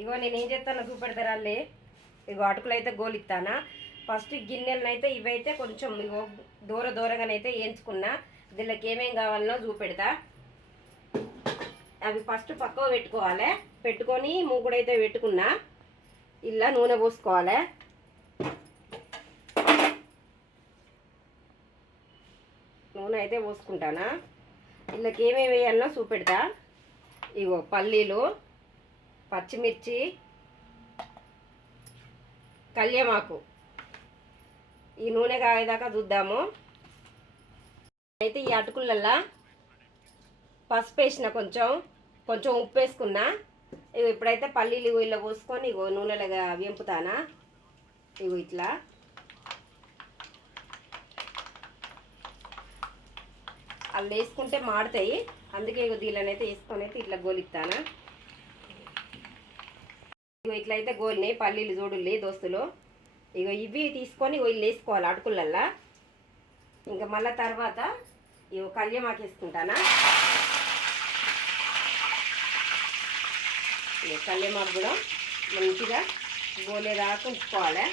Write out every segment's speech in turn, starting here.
ఇగో నేను ఏం చేస్తాను చూపెడతారాళ్ళే ఇగో అటుకులు అయితే గోలిస్తానా ఫస్ట్ గిన్నెలనైతే ఇవైతే కొంచెం ఇగో దూర దూరంగానైతే వేయించుకున్నా దీనికి ఏమేం కావాలనో చూపెడతా. అవి ఫస్ట్ పక్కకు పెట్టుకోవాలి. పెట్టుకొని మూగుడైతే పెట్టుకున్నా. ఇలా నూనె పోసుకోవాలి. నూనె అయితే పోసుకుంటానా. ఇళ్ళకి ఏమేమి వేయాలనో చూపెడతా. ఇగో పల్లీలు పచ్చిమిర్చి కళ్యమాకు. ఈ నూనె కాగేదాకా చూద్దాము. అయితే ఈ అటుకులల్లా పసుపు వేసిన కొంచెం కొంచెం ఉప్పు వేసుకున్నా. ఇగో ఇప్పుడైతే పల్లీలు ఇగో ఇలా పోసుకొని ఇగో నూనెలుగా వెంపుతానా. ఇగో ఇట్లా. అవి వేసుకుంటే మాడతాయి. అందుకే ఇగో దీనిలోనైతే వేసుకొని అయితే ఇట్లా గోలిస్తానా ఇట్లయితే గోలినాయి పల్లీలు చూడుల్లి దోస్తులు. ఇగో ఇవి తీసుకొని ఇగో వేసుకోవాలి అటుకులల్లా. ఇంకా మళ్ళీ తర్వాత ఇగో కళ్యమాకి వేసుకుంటానా? కళ్యమాకు కూడా మంచిగా గోలేదాకా ఉంచుకోవాలి.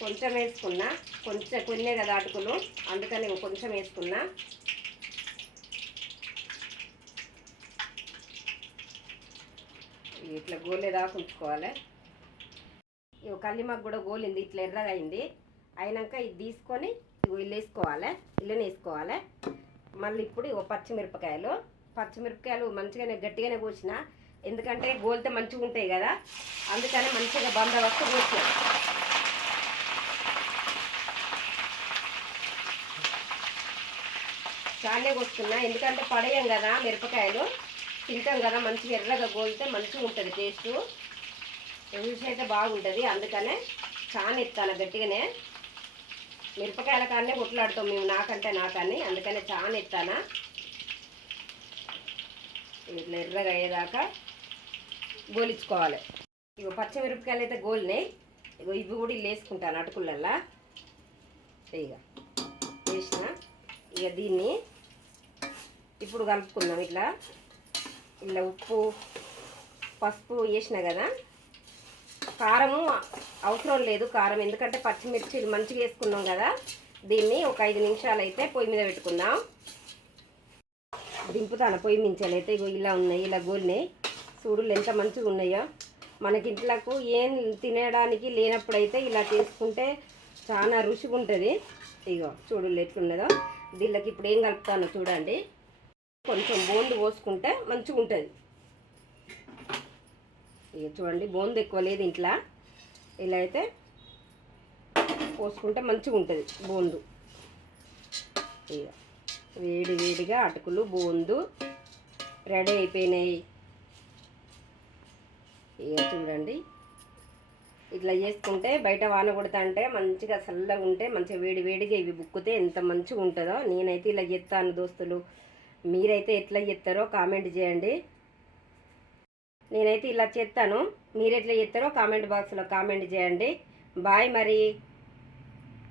కొంచెం వేసుకున్నా కొంచెం కొన్నే కదా అటుకులు. అందుకని కొంచెం వేసుకున్నా. ఇట్లా గోలేదాకా ఉంచుకోవాలి. ఇవి కల్లిమాకు కూడా గోలింది ఇట్లా ఎర్రగా అయింది. అయినాక ఇది తీసుకొని ఇల్లు వేసుకోవాలి ఇల్లుని వేసుకోవాలి. మళ్ళీ ఇప్పుడు పచ్చిమిరపకాయలు. పచ్చిమిరపకాయలు మంచిగానే గట్టిగానే కోసిన. ఎందుకంటే గోలితే మంచిగా ఉంటాయి కదా అందుకని మంచిగా బందోబస్తు కోసిన. చాలే కోస్తున్నా ఎందుకంటే పడేయం కదా మిరపకాయలు. తింటాం కదా మంచిగా ఎర్రగా గోలితే మంచిగా ఉంటుంది టేస్ట్. రుచి అయితే బాగుంటుంది అందుకనే చాలా ఎత్తాను గట్టిగానే. మిరపకాయల కాడనే కొట్లాడుతాం మేము నాకంటే నాకని అందుకనే చాలా ఎత్తానా ఇట్లా ఎర్రగా అయ్యేదాకా గోలించుకోవాలి ఇగో పచ్చిమిరపకాయలు అయితే గోలినాయి. ఇగో ఇవి కూడా ఇల్లు వేసుకుంటాను అటుకులల్లా. ఇక వేసిన. ఇక దీన్ని ఇప్పుడు కలుపుకుందాం ఇట్లా. ఇలా ఉప్పు పసుపు వేసిన కదా. కారము అవసరం లేదు కారం ఎందుకంటే పచ్చిమిర్చి మంచిగా వేసుకున్నాం కదా. దీన్ని ఒక ఐదు నిమిషాలు అయితే పొయ్యి మీద పెట్టుకుందాం. దింపుతాను పొయ్యి మించాలి అయితే ఇగో ఇలా ఉన్నాయి ఇలా గోలినాయి. చూడులు ఎంత మంచిగా ఉన్నాయో. మనకి ఇంట్లోకు ఏం తినడానికి లేనప్పుడైతే ఇలా చేసుకుంటే చాలా రుచిగా ఉంటుంది ఇగో చూడు ఎట్లున్నదో. దీళ్ళకి ఇప్పుడు ఏం కలుపుతానో చూడండి. కొంచెం బోండు పోసుకుంటే మంచిగా ఉంటుంది. ఇక చూడండి బోందు ఎక్కువ లేదు ఇంట్లో. ఇలా అయితే పోసుకుంటే మంచిగా ఉంటుంది బోందు ఇక వేడి వేడిగా అటుకులు బోందు రెడీ అయిపోయినాయి. ఇక చూడండి ఇట్లా చేసుకుంటే బయట వాన కొడతా అంటే మంచిగా చల్లగా ఉంటే మంచిగా వేడి వేడిగా ఇవి బుక్కితే ఎంత మంచిగా ఉంటుందో. నేనైతే ఇలా చేస్తాను దోస్తులు. మీరైతే ఎట్లా చేస్తారో కామెంట్ చేయండి. నేనైతే ఇలా చేస్తాను మీరు ఎట్లా చేస్తారో కామెంట్ బాక్స్లో కామెంట్ చేయండి. బాయ్ మరి.